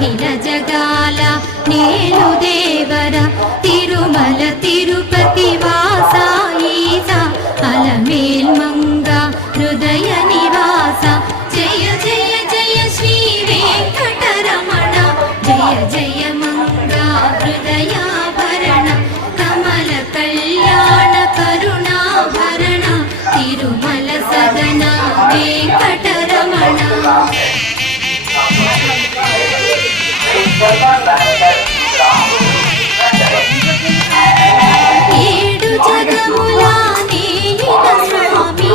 అఖిల జగాల నేలు దేవర తిరుమల తిరుపతి వాస ఈస అలమేల్ మంగ హృదయ నివాస జయ జయ జయ శ్రీ వెంకటరమణ జయ జయ మంగ హృదయాభరణ కమల కళ్యాణ కరుణాభరణ తిరుమల సదన వెంకటరమణ ఏడు జగములా నేలిన స్వామి